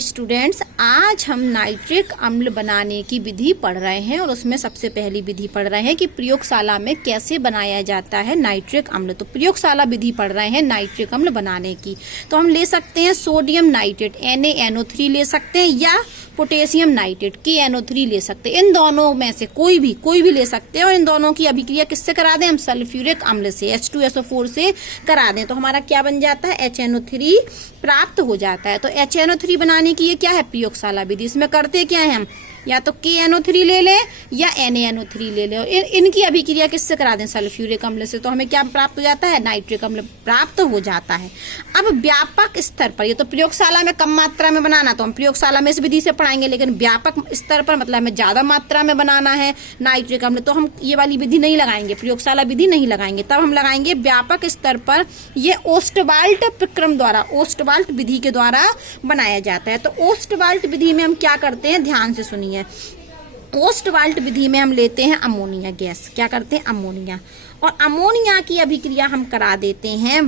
Students, आज हम nitric अम्ल बनाने की विधि पढ़ रहे हैं और उसमें सबसे पहली विधि पढ़ रहे हैं कि प्रयोगशाला में कैसे बनाया जाता है नाइट्रिक अम्ल। तो प्रयोगशाला विधि पढ़ रहे हैं नाइट्रिक अम्ल बनाने की। तो हम ले सकते हैं सोडियम नाइट्रेट NaNO3 ले सकते हैं या पोटेशियम नाइट्रेट KNO3 ले सकते हैं। इन दोनों में से कोई भी ले सकते हैं और इन दोनों की अभिक्रिया किससे करा दें? हम सल्फ्यूरिक अम्ल से H2SO4 से करा दें तो हमारा क्या बन जाता है? HNO3 प्राप्त हो जाता है। तो HNO3 बनाने की ये क्या है? प्रयोगशाला विधि। इसमें करते क्या है हम? या तो KNO3 ले लें या NaNO3 ले लें। इनकी अभिक्रिया किससे करा दें? सल्फ्यूरिक अम्ल से। तो हमें क्या प्राप्त हो जाता है? नाइट्रिक अम्ल प्राप्त हो जाता है। अब व्यापक स्तर पर, ये तो प्रयोगशाला में कम मात्रा में बनाना तो हम प्रयोगशाला में इस विधि से पढ़ाएंगे, लेकिन व्यापक स्तर पर मतलब हमें ज्यादा मात्रा में बनाना है नाइट्रिक अम्ल तो हम ये वाली विधि नहीं लगाएंगे, प्रयोगशाला विधि नहीं लगाएंगे। तब हम लगाएंगे व्यापक स्तर पर ये ओस्टवाल्ट प्रक्रम द्वारा, ओस्टवाल्ट विधि के द्वारा बनाया जाता है। तो ओस्टवाल्ट विधि में हम क्या करते हैं? ध्यान से सुनिए। ओस्टवाल्ट विधि में हम लेते हैं अमोनिया गैस। क्या करते हैं? अमोनिया। और अमोनिया की अभिक्रिया हम करा देते हैं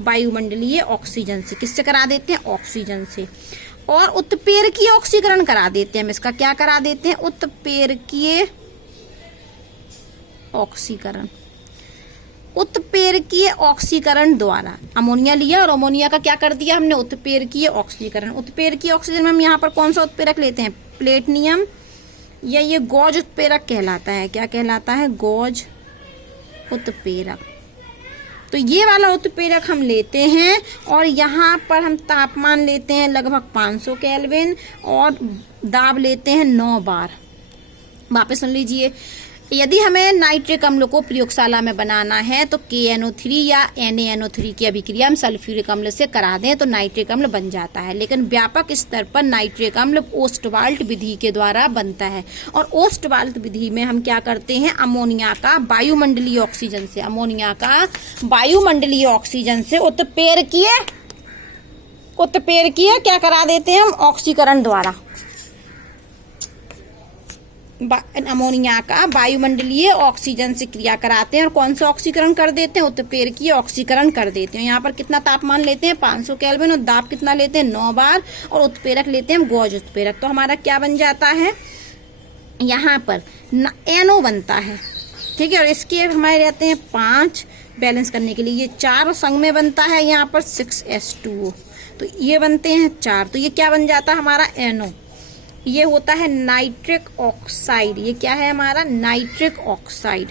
वायुमंडलीय ऑक्सीजन से। किससे करा देते हैं? ऑक्सीजन से। और उत्प्रेरकीय ऑक्सीकरण करा देते हैं हम। इसका क्या करा देते हैं? उत्प्रेरकीय ऑक्सीकरण। उत्प्रेरकीय ऑक्सीकरण द्वारा अमोनिया लिया और अमोनिया का क्या कर दिया हमने? उत्प्रेरकीय ऑक्सीकरण। उत्प्रेरकीय ऑक्सीजन में हम यहाँ पर कौन सा उत्प्रेरक लेते हैं? प्लेटिनियम या ये गॉज उत्प्रेरक कहलाता है। क्या कहलाता है? गॉज उत्प्रेरक। तो ये वाला उत्प्रेरक हम लेते हैं और यहाँ पर हम तापमान लेते हैं लगभग 500 केल्विन और दाब लेते हैं 9 बार। वापस सुन लीजिए, यदि हमें नाइट्रिक अम्ल को प्रयोगशाला में बनाना है तो KNO3 या NaNO3 की अभिक्रिया हम सल्फ्यूरिक अम्ल से करा दें तो नाइट्रिक अम्ल बन जाता है। लेकिन व्यापक स्तर पर नाइट्रिक अम्ल ओस्टवाल्ट विधि के द्वारा बनता है। और ओस्टवाल्ट विधि में हम क्या करते हैं? अमोनिया का वायुमंडलीय ऑक्सीजन से, अमोनिया का वायुमंडलीय ऑक्सीजन से उत्प्रेरकीय क्या करा देते हैं हम? ऑक्सीकरण द्वारा। अमोनिया का वायुमंडलीय ऑक्सीजन से क्रिया कराते हैं और कौन सा ऑक्सीकरण कर देते हैं? उत्प्रेरकीय ऑक्सीकरण कर देते हैं। यहाँ पर कितना तापमान लेते हैं? 500 केल्विन और दाब कितना लेते हैं? 9 बार। और उत्प्रेरक लेते हैं हम गॉज उत्प्रेरक। तो हमारा क्या बन जाता है? यहाँ पर NO बनता है, ठीक है। और इसके हमारे रहते हैं 5 बैलेंस करने के लिए, ये 4 संग में बनता है यहाँ पर 6H2O। तो ये बनते हैं 4। तो ये क्या बन जाता है हमारा? NO। ये होता है नाइट्रिक ऑक्साइड। ये क्या है हमारा? Nitric oxide.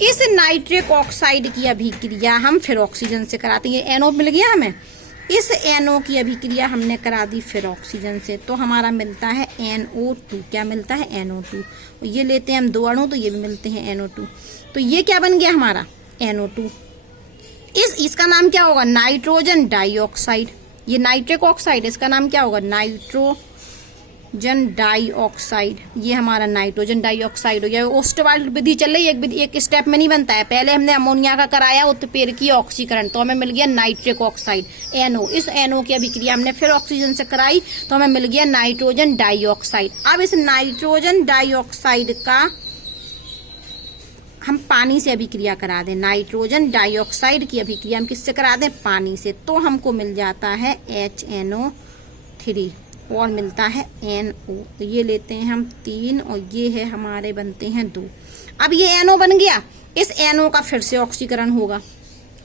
इस नाइट्रिक ऑक्साइड की अभिक्रिया हम फिर ऑक्सीजन से कराते हैं। ये NO मिल गया हमें। इस NO की अभिक्रिया हमने करा दी फिर ऑक्सीजन से तो हमारा मिलता है NO2। क्या मिलता है? NO2। ये लेते हैं हम 2 अणु तो ये भी मिलते हैं NO2। तो ये क्या बन गया हमारा? NO2। इसका नाम क्या होगा? Nitrogen dioxide. ये नाइट्रिक ऑक्साइड, इसका नाम क्या होगा? Nitrogen dioxide. ये हमारा नाइट्रोजन डाइऑक्साइड हो गया। ओस्टवाल्ट विधि चल रही है, एक स्टेप में नहीं बनता है। पहले हमने अमोनिया का कराया उत्प्रेरकीय ऑक्सीकरण तो हमें मिल गया नाइट्रिक ऑक्साइड NO। इस NO की अभिक्रिया हमने फिर ऑक्सीजन से कराई तो हमें मिल गया नाइट्रोजन डाइऑक्साइड। अब इस नाइट्रोजन डाइऑक्साइड का हम पानी से अभिक्रिया करा दें। नाइट्रोजन डाइऑक्साइड की अभिक्रिया हम किससे करा दें? पानी से। तो हमको मिल जाता है HNO3 और मिलता है NO। तो ये लेते हैं हम 3 और ये है हमारे बनते हैं 2। अब ये NO बन गया। इस NO का फिर से ऑक्सीकरण होगा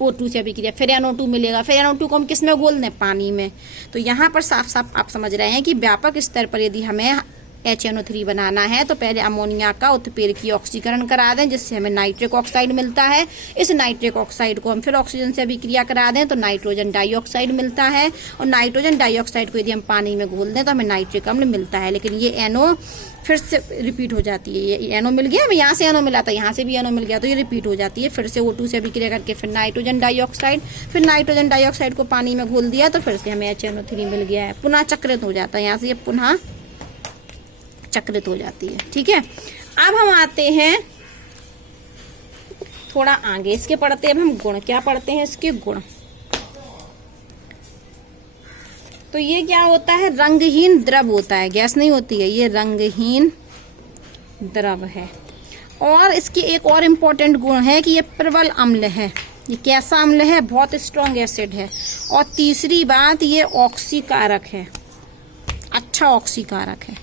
O2 से अभिक्रिया, फिर NO2 मिलेगा। फिर NO2 को हम किस में घोल दें? पानी में। तो यहाँ पर साफ साफ आप समझ रहे हैं कि व्यापक स्तर पर यदि हमें HNO3 बनाना है तो पहले अमोनिया का उत्प्रेरकीय ऑक्सीकरण करा दें जिससे हमें नाइट्रिक ऑक्साइड मिलता है। इस नाइट्रिक ऑक्साइड को हम फिर ऑक्सीजन से अभिक्रिया करा दें तो नाइट्रोजन डाइऑक्साइड मिलता है। और नाइट्रोजन डाइऑक्साइड को यदि हम पानी में घोल दें तो हमें नाइट्रिक अम्ल मिलता है। लेकिन ये NO फिर से रिपीट हो जाती है। ये NO मिल गया हमें, यहाँ से NO मिला था, यहाँ से भी NO मिल गया तो ये रिपीट हो जाती है। फिर से O2 से अभिक्रिया करके फिर नाइट्रोजन डाइऑक्साइड, फिर नाइट्रोजन डाइऑक्साइड को पानी में घोल दिया तो फिर से हमें HNO3 मिल गया है। पुनः चक्रित हो जाता है, यहाँ से ये पुनः चक्रित हो जाती है, ठीक है। अब हम आते हैं थोड़ा आगे, इसके पढ़ते हैं अब हम गुण। क्या पढ़ते हैं? इसके गुण। तो ये क्या होता है? रंगहीन द्रव होता है, गैस नहीं होती है, ये रंगहीन द्रव है। और इसकी एक और इम्पोर्टेंट गुण है कि ये प्रबल अम्ल है। ये कैसा अम्ल है? बहुत स्ट्रॉन्ग एसिड है। और तीसरी बात, ये ऑक्सीकारक है, अच्छा ऑक्सीकारक है,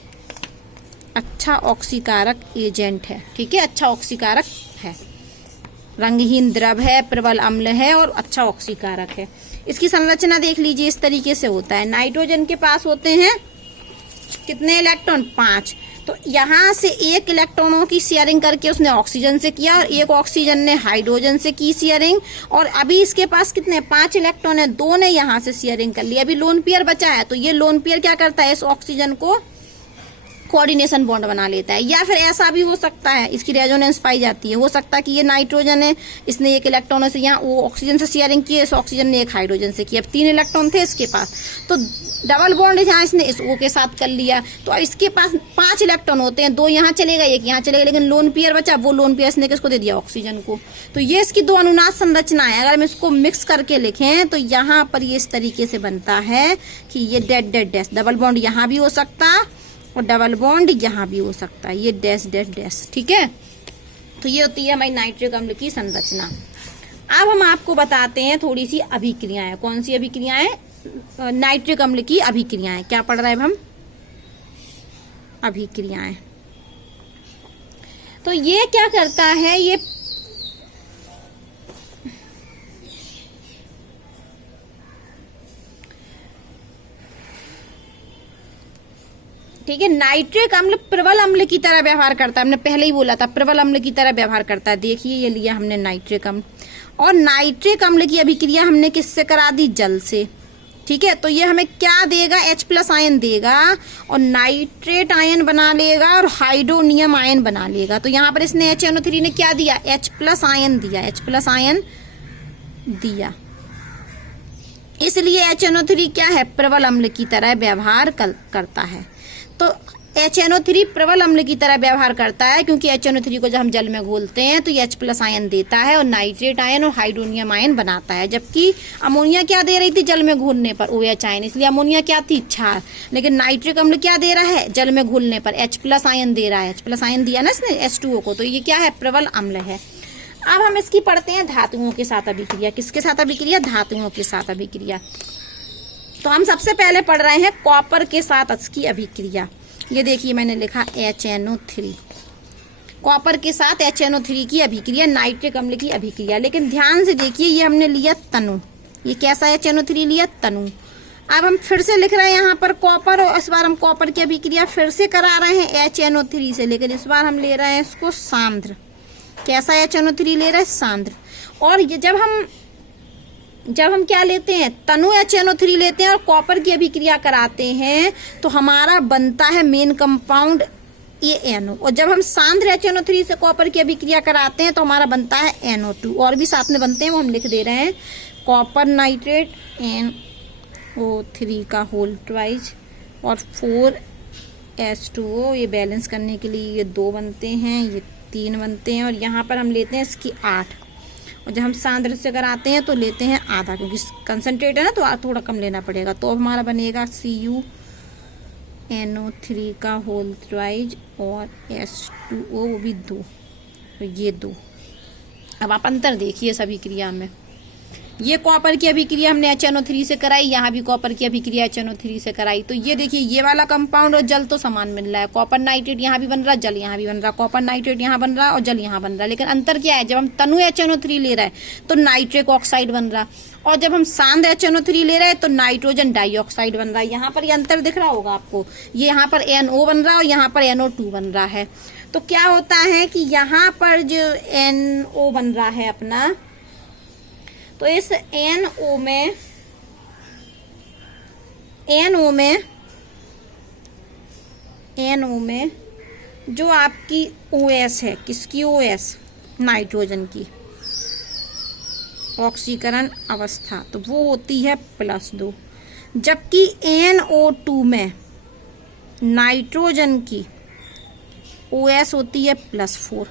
अच्छा ऑक्सीकारक एजेंट है। ठीक है, अच्छा ऑक्सीकारक है, रंगहीन द्रव है, प्रबल अम्ल है और अच्छा ऑक्सीकारक है। इसकी संरचना देख लीजिए, इस तरीके से होता है। नाइट्रोजन के पास होते हैं कितने इलेक्ट्रॉन? 5। तो यहाँ से एक इलेक्ट्रॉनों की शेयरिंग करके उसने ऑक्सीजन से किया और एक ऑक्सीजन ने हाइड्रोजन से की शेयरिंग। और अभी इसके पास कितने? 5 इलेक्ट्रॉन है, 2 ने यहाँ से शेयरिंग कर लिया। अभी लोन पेयर बचा है, तो ये लोन पेयर क्या करता है? इस ऑक्सीजन को कोऑर्डिनेशन बॉन्ड बना लेता है। या फिर ऐसा भी हो सकता है, इसकी रेजोनेंस पाई जाती है, हो सकता है कि ये नाइट्रोजन है, इसने एक इलेक्ट्रॉनों से यहाँ वो ऑक्सीजन से शेयरिंग की, इस ऑक्सीजन ने एक हाइड्रोजन से किया। अब 3 इलेक्ट्रॉन थे इसके पास, तो डबल बॉन्ड यहाँ इसने इस O के साथ कर लिया। तो अब इसके पास 5 इलेक्ट्रॉन होते हैं, 2 यहाँ चले गए, 1 यहाँ चले गए, लेकिन लोन पेयर बचा, वो लोन पेयर इसने किसको दे दिया? ऑक्सीजन को। तो ये इसकी 2 अनुनाद संरचना है। अगर हम इसको मिक्स करके लिखें तो यहाँ पर ये इस तरीके से बनता है कि ये dead dead dash, double bond यहाँ भी हो सकता और डबल बॉन्ड यहाँ भी हो सकता है, ये डैश डैश डैश। ठीक है, तो ये होती है हमारी नाइट्रिक अम्ल की संरचना। अब हम आपको बताते हैं थोड़ी सी अभिक्रियाएं। कौन सी अभिक्रियाएं? नाइट्रिक अम्ल की अभिक्रियाएं। क्या पढ़ रहे हैं हम? अभिक्रियाएं। तो ये क्या करता है? ये ठीक है, नाइट्रिक अम्ल प्रबल अम्ल की तरह व्यवहार करता है। हमने पहले ही बोला था, प्रबल अम्ल की तरह व्यवहार करता है। देखिए, ये लिया हमने नाइट्रिक अम्ल, और नाइट्रिक अम्ल की अभिक्रिया हमने किससे करा दी? जल से। ठीक है, तो ये हमें क्या देगा? H+ आयन देगा और नाइट्रेट आयन बना लेगा और हाइड्रोनियम आयन बना लेगा। तो यहाँ पर इसने HNO3 ने क्या दिया? H+ आयन दिया, H+ आयन दिया। इसलिए HNO3 क्या है? प्रबल अम्ल की तरह व्यवहार करता है। तो HNO3 प्रबल अम्ल की तरह व्यवहार करता है, क्योंकि HNO3 को जब हम जल में घोलते हैं तो ये H+ आयन देता है और नाइट्रेट आयन और हाइड्रोनियम आयन बनाता है। जबकि अमोनिया क्या दे रही थी जल में घोलने पर? OH ion. इसलिए अमोनिया क्या थी? क्षार। लेकिन नाइट्रिक अम्ल क्या दे रहा है? जल में घोलने पर H+ आयन दे रहा है। H+ आयन दिया ना इसने H2O को, तो ये क्या है? प्रबल अम्ल है। अब हम इसकी पढ़ते हैं धातुओं के साथ अभिक्रिया। किसके साथ अभिक्रिया? धातुओं के साथ अभिक्रिया। तो हम सबसे पहले पढ़ रहे हैं कॉपर के साथ इसकी अभिक्रिया। ये देखिए, मैंने लिखा HNO3, कॉपर के साथ HNO3 की अभिक्रिया, नाइट्रिक अम्ल की अभिक्रिया। लेकिन ध्यान से देखिए, ये हमने लिया तनु। ये कैसा HNO3 लिया? तनु। अब हम फिर से लिख रहे हैं यहाँ पर कॉपर, और इस बार हम कॉपर की अभिक्रिया फिर से करा रहे हैं HNO3 से, लेकिन इस बार हम ले रहे हैं इसको सांद्र। कैसा HNO3 ले रहे हैं? सांद्र। और ये जब हम क्या लेते हैं? तनु HNO3 लेते हैं और कॉपर की अभिक्रिया कराते हैं, तो हमारा बनता है मेन कंपाउंड ये NO। और जब हम सांद्र HNO3 से कॉपर की अभिक्रिया कराते हैं तो हमारा बनता है NO2। और भी साथ में बनते हैं, वो हम लिख दे रहे हैं। कॉपर नाइट्रेट NO3 का होल ट्वाइज और 4H2O, ये बैलेंस करने के लिए ये 2 बनते हैं, ये 3 बनते हैं, और यहाँ पर हम लेते हैं इसकी 8। और जब हम सांद्र से कराते हैं तो लेते हैं आधा, क्योंकि कंसंट्रेट है ना, तो थोड़ा कम लेना पड़ेगा। तो अब हमारा बनेगा CuNO3 का होल ट्वाइज और H2O, वो भी 2, तो ये 2। अब आप अंतर देखिए सभी क्रिया में। ये कॉपर की अभिक्रिया हमने HNO3 से कराई, यहाँ भी कॉपर की अभिक्रिया HNO3 से कराई। तो ये देखिए, ये वाला कंपाउंड और जल तो समान मिल रहा है। कॉपर नाइट्रेट यहाँ भी बन रहा है, जल यहाँ भी बन रहा है। कॉपर नाइट्रेट यहाँ बन रहा है और जल यहाँ बन रहा है। लेकिन अंतर क्या है? जब हम तनु HNO3 ले रहे हैं तो नाइट्रिक ऑक्साइड बन रहा है, और जब हम सांद्र HNO3 ले रहे हैं तो नाइट्रोजन डाइऑक्साइड बन रहा है। यहाँ पर ये अंतर दिख रहा होगा आपको। ये यहाँ पर NO बन रहा है और यहाँ पर NO2 बन रहा है। तो क्या होता है कि यहाँ पर जो NO बन रहा है अपना, तो इस NO में जो आपकी OS है, किसकी OS? नाइट्रोजन की ऑक्सीकरण अवस्था, तो वो होती है +2। जबकि NO2 में नाइट्रोजन की OS होती है +4।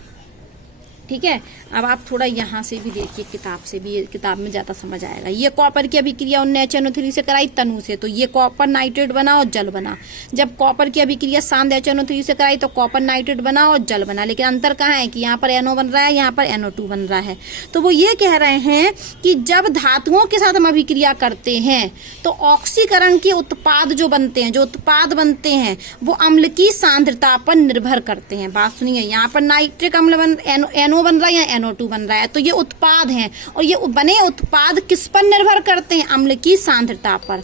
ठीक है। अब आप थोड़ा यहाँ से भी देखिए, किताब से भी, ये किताब में ज्यादा समझ आएगा। ये कॉपर की अभिक्रिया उनने HNO3 से कराई तनु से, तो ये कॉपर नाइट्रेट बना और जल बना। जब कॉपर की अभिक्रिया सांद्र HNO3 से कराई तो कॉपर नाइट्रेट बना और जल बना। लेकिन अंतर कहाँ है कि यहाँ पर NO बन रहा है, यहाँ पर NO2 बन रहा है। तो वो ये कह रहे हैं कि जब धातुओं के साथ हम अभिक्रिया करते हैं तो ऑक्सीकरण के उत्पाद जो बनते हैं, जो उत्पाद बनते हैं, वो अम्ल की सांद्रता पर निर्भर करते हैं। बात सुनिए, यहाँ पर नाइट्रिक अम्ल NO बन रहा है या NO2 बन रहा है, तो ये उत्पाद हैं और ये बने उत्पाद किस पर निर्भर करते हैं? अम्ल की सांद्रता पर।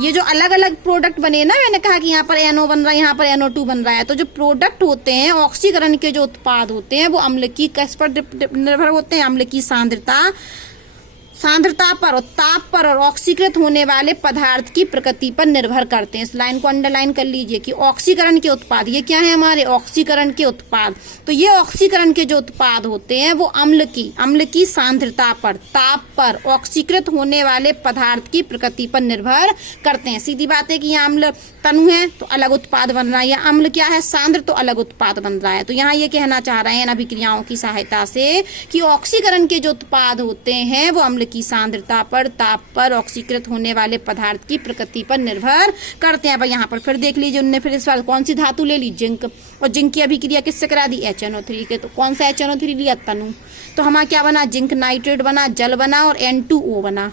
ये जो अलग अलग प्रोडक्ट बने ना, मैंने कहा कि यहाँ पर NO बन रहा है, यहाँ पर NO2 बन रहा है, तो जो प्रोडक्ट होते हैं, ऑक्सीकरण के जो उत्पाद होते हैं, वो अम्ल की किस पर निर्भर होते हैं? अम्ल की सांद्रता पर और ताप पर और ऑक्सीकृत होने वाले पदार्थ की प्रकृति पर निर्भर करते हैं। इस लाइन को अंडरलाइन कर लीजिए कि ऑक्सीकरण के उत्पाद, ये क्या है हमारे ऑक्सीकरण के उत्पाद। तो ये ऑक्सीकरण के जो उत्पाद होते हैं वो अम्ल की सांद्रता पर, ताप पर, ऑक्सीकृत होने वाले पदार्थ की प्रकृति पर निर्भर करते हैं। सीधी बात है कि यहाँ अम्ल तनु है तो अलग उत्पाद बन रहा है, या अम्ल क्या है सांद्र तो अलग उत्पाद बन रहा है। तो यहाँ ये कहना चाह रहे हैं इन अभिक्रियाओं की सहायता से कि ऑक्सीकरण के जो उत्पाद होते हैं वो अम्ल की सांद्रता पर, ताप पर, ऑक्सीकृत होने वाले पदार्थ की प्रकृति पर निर्भर करते हैं। भाई यहाँ पर फिर देख लीजिए, उन्होंने फिर इस बार कौन सी धातु ले ली? जिंक। और जिंक की अभिक्रिया किससे करा दी? HNO3 के। तो कौन सा HNO3 लिया? तनु। तो हमारा क्या बना? जिंक नाइट्रेट बना, जल बना और N2O बना।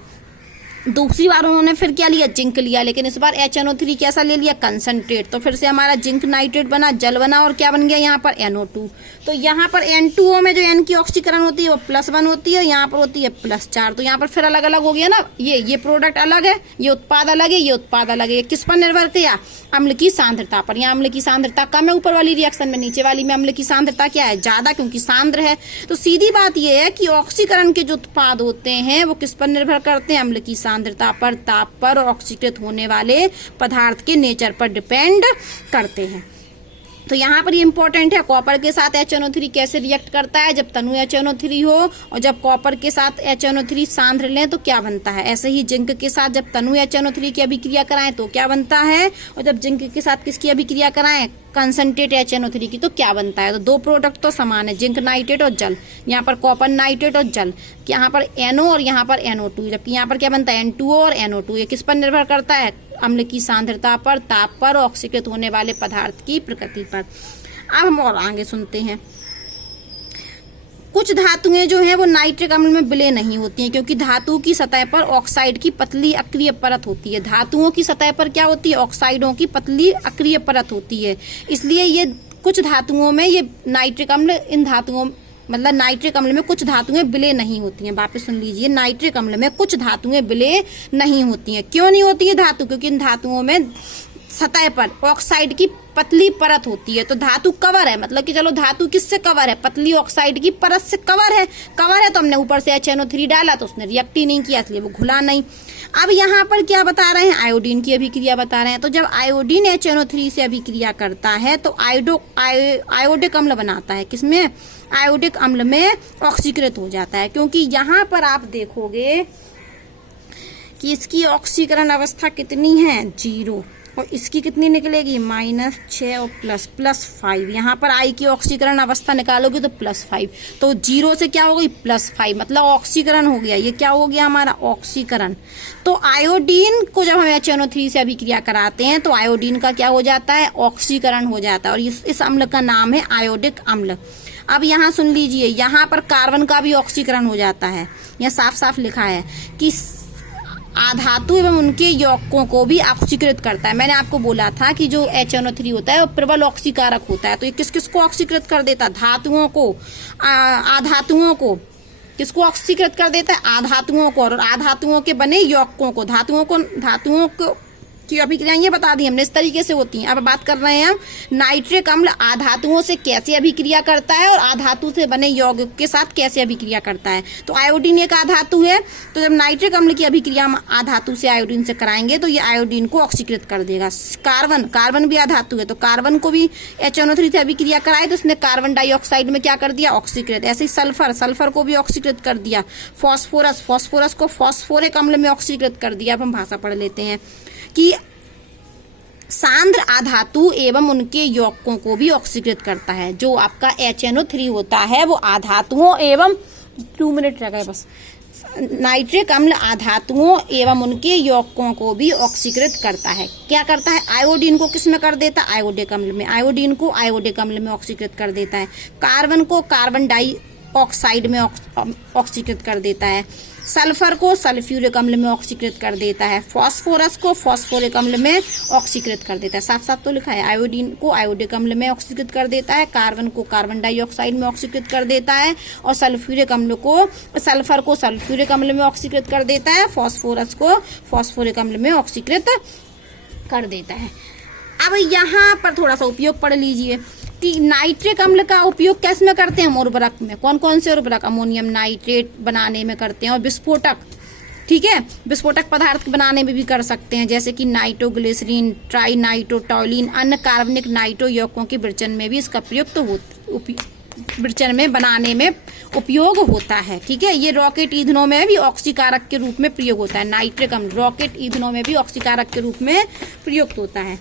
दूसरी बार उन्होंने फिर क्या लिया? जिंक लिया, लेकिन इस बार HNO3 कैसा ले लिया? कंसंट्रेट। तो फिर से हमारा जिंक नाइट्रेट बना, जल बना और क्या बन गया यहाँ पर? NO2। तो यहाँ पर N2O में जो N की ऑक्सीकरण होती है वो +1 होती है, यहाँ पर होती है +4। तो यहाँ पर फिर अलग अलग हो गया ना, ये प्रोडक्ट अलग है, ये उत्पाद अलग है, ये उत्पाद अलग है। ये किस पर निर्भर किया? अम्ल की सांद्रता पर। यहाँ अम्ल की सांद्रता कम है ऊपर वाली रिएक्शन में, नीचे वाली में अम्ल की सांद्रता क्या है? ज्यादा, क्योंकि सांद्र है। तो सीधी बात यह है कि ऑक्सीकरण के जो उत्पाद होते हैं वो किस पर निर्भर करते हैं? अम्ल की सांद्रता पर, ताप पर और ऑक्सीकृत होने वाले पदार्थ के नेचर पर डिपेंड करते हैं। तो यहाँ पर ये इंपॉर्टेंट है, कॉपर के साथ HNO3 कैसे रिएक्ट करता है जब तनु HNO3 हो, और जब कॉपर के साथ HNO3 सांद्र लें तो क्या बनता है। ऐसे ही जिंक के साथ जब तनु HNO3 की अभिक्रिया कराएं तो क्या बनता है, और जब जिंक के साथ किसकी अभिक्रिया कराएं? कंसंट्रेट HNO3 की, तो क्या बनता है। तो दो प्रोडक्ट तो समान है, जिंक नाइट्रेट और जल। यहाँ पर कॉपर नाइट्रेट और जल, यहाँ पर NO और यहाँ पर NO2, जबकि यहाँ पर क्या बनता है? N2O और NO2। ये किस पर निर्भर करता है? अम्ल की सांद्रता पर, ताप पर, ऑक्सीकृत होने वाले पदार्थ की प्रकृति पर। अब हम और आगे सुनते हैं। कुछ धातुएं जो हैं वो नाइट्रिक अम्ल में विलय नहीं होती हैं, क्योंकि धातु की सतह पर ऑक्साइड की पतली अक्रिय परत होती है। धातुओं की सतह पर क्या होती है? ऑक्साइडों की पतली अक्रिय परत होती है। इसलिए ये कुछ धातुओं में ये नाइट्रिक अम्ल, इन धातुओं मतलब नाइट्रिक अम्ल में कुछ धातुएं विलय नहीं होती हैं। वापस सुन लीजिए, नाइट्रिक अम्ल में कुछ धातुएं विलय नहीं होती हैं। क्यों नहीं होती है धातु? क्योंकि इन धातुओं में सतह पर ऑक्साइड की पतली परत होती है। तो धातु कवर है, मतलब कि चलो धातु किससे कवर है? पतली ऑक्साइड की परत से कवर है। तो हमने ऊपर से HNO3 डाला तो उसने रिएक्ट ही नहीं किया, इसलिए वो घुला नहीं। अब यहाँ पर क्या बता रहे हैं? आयोडीन की अभिक्रिया बता रहे हैं। तो जब आयोडीन HNO3 से अभिक्रिया करता है तो आयोडिक अम्ल बनाता है। किसमें? आयोडिक अम्ल में ऑक्सीकृत हो जाता है। क्योंकि यहाँ पर आप देखोगे कि इसकी ऑक्सीकरण अवस्था कितनी है? 0, और इसकी कितनी निकलेगी? -6 और +5। यहाँ पर आई की ऑक्सीकरण अवस्था निकालोगे तो +5। तो 0 से क्या हो गई? +5, मतलब ऑक्सीकरण हो गया। ये क्या हो गया हमारा? ऑक्सीकरण। तो आयोडीन को जब हम HNO3 से अभिक्रिया कराते हैं तो आयोडीन का क्या हो जाता है? ऑक्सीकरण हो जाता है, और इस अम्ल का नाम है आयोडिक अम्ल। अब यहाँ सुन लीजिए, यहाँ पर कार्बन का भी ऑक्सीकरण हो जाता है। यहाँ साफ साफ लिखा है कि आधातु एवं उनके यौगिकों को भी ऑक्सीकृत करता है। मैंने आपको बोला था कि जो HNO3 होता है वो प्रबल ऑक्सीकारक होता है। तो ये किस किस को ऑक्सीकृत कर देता है? धातुओं को, आधातुओं को। किसको ऑक्सीकृत कर देता है? आधातुओं को, और आधातुओं के बने यौगिकों को। धातुओं को की अभिक्रिया ये बता दी हमने, इस तरीके से होती हैं। अब बात कर रहे हैं हम नाइट्रिक अम्ल आधातुओं से कैसे अभिक्रिया करता है और आधातु से बने यौगिक के साथ कैसे अभिक्रिया करता है। तो आयोडीन एक आधातु है, तो जब नाइट्रिक अम्ल की अभिक्रिया हम आधातु से आयोडीन से कराएंगे तो ये आयोडीन को ऑक्सीकृत कर देगा। कार्बन भी आधातु है, तो कार्बन को भी HNO3 से अभिक्रिया कराए तो उसने कार्बन डाइऑक्साइड में क्या कर दिया? ऑक्सीकृत। ऐसे ही सल्फर को भी ऑक्सीकृत कर दिया। फॉस्फोरस को फॉस्फोरिक अम्ल में ऑक्सीकृत कर दिया। अब हम भाषा पढ़ लेते हैं कि सांद्र आधातु एवं उनके यौगिकों को भी ऑक्सीकृत करता है। जो आपका HNO3 होता है वो आधातुओं एवं 2 मिनट रह गए बस। नाइट्रिक अम्ल आधातुओं एवं उनके यौगिकों को भी ऑक्सीकृत करता है। क्या करता है? आयोडीन को किस में कर देता है? आयोडिक अम्ल में। आयोडीन को आयोडिक अम्ल में ऑक्सीकृत कर देता है। कार्बन को कार्बन डाइऑक्साइड में ऑक्सीकृत कर देता है। सल्फर को सल्फ्यूरिक अम्ल में ऑक्सीकृत कर देता है। फास्फोरस को फास्फोरिक अम्ल में ऑक्सीकृत कर देता है। साफ साफ तो लिखा है। आयोडीन को आयोडिक अम्ल में ऑक्सीकृत कर देता है। कार्बन को कार्बन डाइऑक्साइड में ऑक्सीकृत कर देता है। और सल्फ्यूरिक अम्ल को सल्फर को सल्फ्यूरिक अम्ल में ऑक्सीकृत कर देता है। फास्फोरस को फास्फोरिक अम्ल में ऑक्सीकृत कर देता है। अब यहाँ पर थोड़ा सा उपयोग पढ़ लीजिए कि नाइट्रिक अम्ल का उपयोग किस में करते हैं? हम उर्वरक में। कौन कौन से उर्वरक? अमोनियम नाइट्रेट बनाने में करते हैं। और विस्फोटक, ठीक है, विस्फोटक पदार्थ बनाने में भी कर सकते हैं, जैसे कि नाइट्रोग्लिसरीन, ट्राइनाइट्रोटॉलिन, अन्य कार्बनिक नाइट्रो यौगिकों के विरचन में भी इसका प्रयोग विरचन में बनाने में उपयोग होता है। ठीक है, ये रॉकेट ईंधनों में भी ऑक्सीकारक के रूप में प्रयोग होता है। नाइट्रिक अम्ल रॉकेट ईंधनों में भी ऑक्सीकारक के रूप में प्रयुक्त होता है।